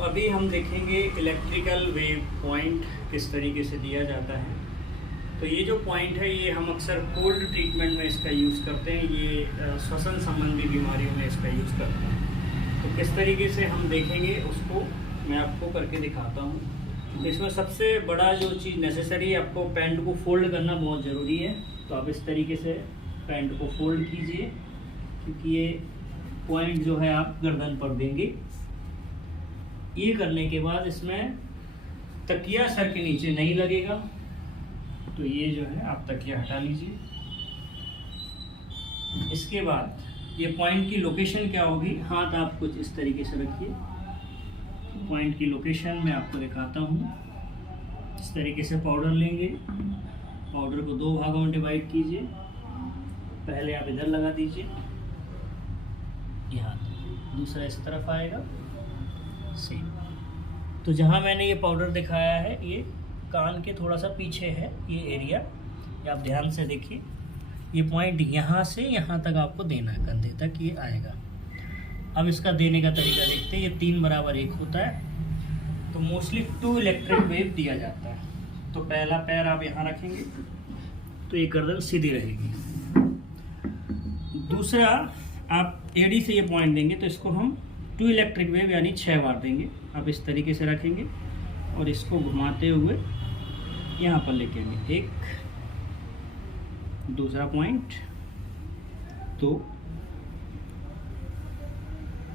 अभी हम देखेंगे इलेक्ट्रिकल वेव पॉइंट किस तरीके से दिया जाता है। तो ये जो पॉइंट है ये हम अक्सर कोल्ड ट्रीटमेंट में इसका यूज़ करते हैं, ये श्वसन संबंधी बीमारियों में इसका यूज़ करते हैं। तो किस तरीके से हम देखेंगे उसको मैं आपको करके दिखाता हूँ। तो इसमें सबसे बड़ा जो चीज़ नेसेसरी है, आपको पैंट को फोल्ड करना बहुत ज़रूरी है। तो आप इस तरीके से पैंट को फोल्ड कीजिए, क्योंकि ये पॉइंट जो है आप गर्दन पर देंगे। ये करने के बाद इसमें तकिया सर के नीचे नहीं लगेगा, तो ये जो है आप तकिया हटा लीजिए। इसके बाद ये पॉइंट की लोकेशन क्या होगी, हाथ आप कुछ इस तरीके से रखिए। पॉइंट की लोकेशन मैं आपको दिखाता हूँ। इस तरीके से पाउडर लेंगे, पाउडर को 2 भागों में डिवाइड कीजिए। पहले आप इधर लगा दीजिए, ये हाथ, दूसरा इस तरफ आएगा सेम। तो जहाँ मैंने ये पाउडर दिखाया है ये कान के थोड़ा सा पीछे है ये एरिया, ये आप ध्यान से देखिए। ये पॉइंट यहाँ से यहाँ तक आपको देना है, कंधे तक ये आएगा। अब इसका देने का तरीका देखते हैं। ये 3 बराबर 1 होता है, तो मोस्टली 2 इलेक्ट्रिक वेव दिया जाता है। तो पहला पैर आप यहाँ रखेंगे तो ये गर्दन सीधी रहेगी। दूसरा आप एड़ी से ये पॉइंट देंगे तो इसको हम 2 इलेक्ट्रिक वेव यानी 6 बार देंगे। आप इस तरीके से रखेंगे और इसको घुमाते हुए यहाँ पर लेके आएंगे। 1, दूसरा पॉइंट 2,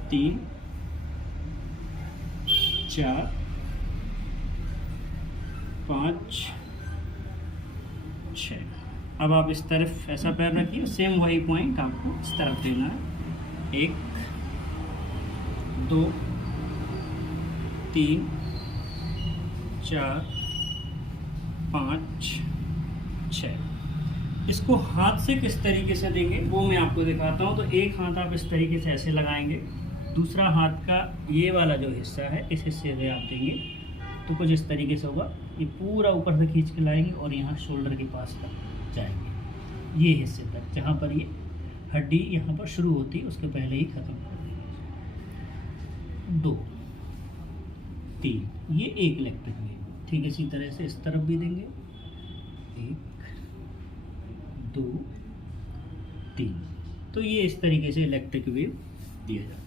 3, 4, 5, 6। अब आप इस तरफ ऐसा पैर रखिए, सेम वही पॉइंट आपको इस तरफ देना है। 1, 2, 3, 4, 5, 6। इसको हाथ से किस तरीके से देंगे वो मैं आपको दिखाता हूँ। तो एक हाथ आप इस तरीके से ऐसे लगाएंगे, दूसरा हाथ का ये वाला जो हिस्सा है इस हिस्से से आप देंगे तो कुछ इस तरीके से होगा। ये पूरा ऊपर से खींच के लाएंगे और यहाँ शोल्डर के पास तक जाएंगे, ये हिस्से तक जहाँ पर ये हड्डी यहाँ पर शुरू होती है उसके पहले ही ख़त्म हो गई। 2, 3, ये 1 इलेक्ट्रिक वेव। ठीक है, इसी तरह से इस तरफ भी देंगे। 1, 2, 3। तो ये इस तरीके से इलेक्ट्रिक वेव दिया जाता है।